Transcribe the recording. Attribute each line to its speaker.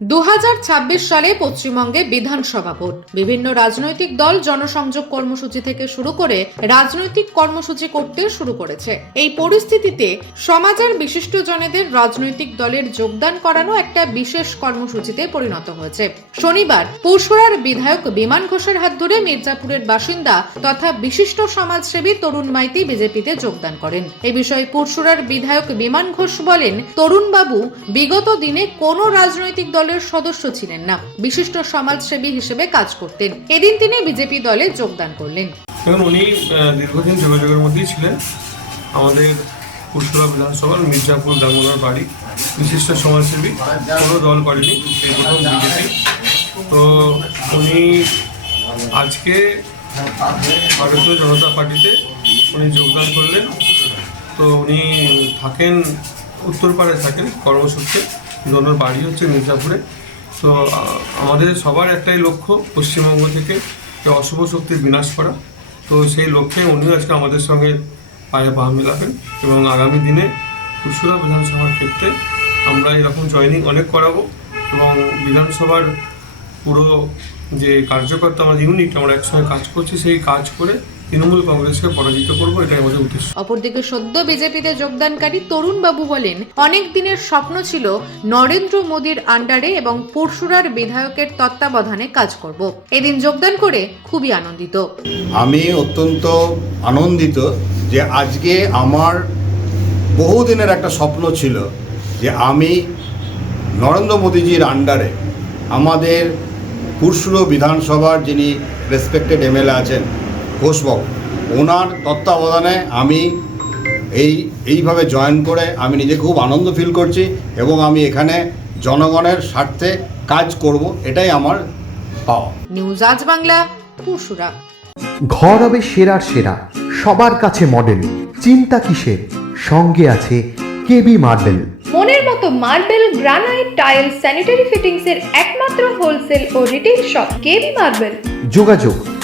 Speaker 1: দু হাজার ছাব্বিশ সালে পশ্চিমবঙ্গে বিধানসভা ভোট। বিভিন্ন রাজনৈতিক দল জনসংযোগ কর্মসূচি থেকে শুরু করে রাজনৈতিক কর্মসূচি করতে শুরু করেছে। এই পরিস্থিতিতে সমাজের বিশিষ্টজনেদের রাজনৈতিক দলের যোগদান করানো একটা বিশেষ কর্মসূচিতে পরিণত হয়েছে। শনিবার পরশুরার বিধায়ক বিমান ঘোষের হাত ধরে মির্জাপুরের বাসিন্দা তথা বিশিষ্ট সমাজসেবী তরুণ মাইতি বিজেপিতে যোগদান করেন। এ বিষয়ে পরশুরার বিধায়ক বিমান ঘোষ বলেন, তরুণবাবু, বিগত দিনে কোনো রাজনৈতিক দলের সদস্য ছিলেন না। বিশিষ্ট সমাজসেবী হিসেবে কাজ করতেন। এদিন তিনি বিজেপি দলে যোগদান করলেন।
Speaker 2: উনি দীর্ঘদিন যোগাযোগের মধ্যেই ছিলেন। আমাদের পুরসভা বিধানসভার মির্জাপুর দামোদর বাড়ি। বিশিষ্ট সমাজসেবী, কোনো দল করেনি এই প্রথম বিজেপি। তো উনি আজকে ভারতীয় জনতা পার্টিতে উনি যোগদান করলেন। তো উনি থাকেন উত্তরপাড়ে থাকেন কর্মসূত্রে। ওনার বাড়ি হচ্ছে মির্জাপুরে। তো আমাদের সবার একটাই লক্ষ্য পশ্চিমবঙ্গ থেকে যে অশুভ শক্তির বিনাশ করা। তো সেই লক্ষ্যে উনিও আজকে আমাদের সঙ্গে পায়ে পা মিলাবেন এবং আগামী দিনে কুশুরা বিধানসভার ক্ষেত্রে আমরা এরকম জয়নিং অনেক করাবো এবং বিধানসভার পুরো যে কার্যকর্তা, আমাদের ইউনিট, আমরা একসঙ্গে কাজ করছি, সেই কাজ করে তৃণমূল কংগ্রেসকে পরাজিত করব এটাই আমাদের উদ্দেশ্য।
Speaker 1: অপরদিকে সদ্য বিজেপিতে যোগদানকারী তরুণ বাবু বলেন অনেক দিনের স্বপ্ন ছিল নরেন্দ্র মোদীর আন্ডারে এবং পরশুরার বিধায়কের তত্ত্বাবধানে কাজ করব। এদিন যোগদান করে খুবই আনন্দিত।
Speaker 3: আমি অত্যন্ত আনন্দিত যে আজকে আমার বহুদিনের একটা স্বপ্ন ছিল যে আমি নরেন্দ্র মোদীজির আন্ডারে আমাদের পুরসুরো বিধানসভার যিনি রেসপেক্টেড এমএলএ আছেন ঘোষবাবু ওনার তত্ত্বাবধানে আমি এই এইভাবে জয়েন করে আমি নিজে খুব আনন্দ ফিল করছি এবং আমি এখানে জনগণের স্বার্থে কাজ করব এটাই আমার পাওয়া।
Speaker 1: নিউজ আজ বাংলা পরশুরা।
Speaker 4: ঘর হবে সেরার সেরা সবার কাছে মডেল চিন্তা কিসের? সঙ্গে আছে কেবি মার্বেল।
Speaker 5: মনের মতো marble granite tile sanitary fittings এর একমাত্র হোলসেল ও রিটেল শপ কেবি মার্বেল।
Speaker 4: যোগাযোগ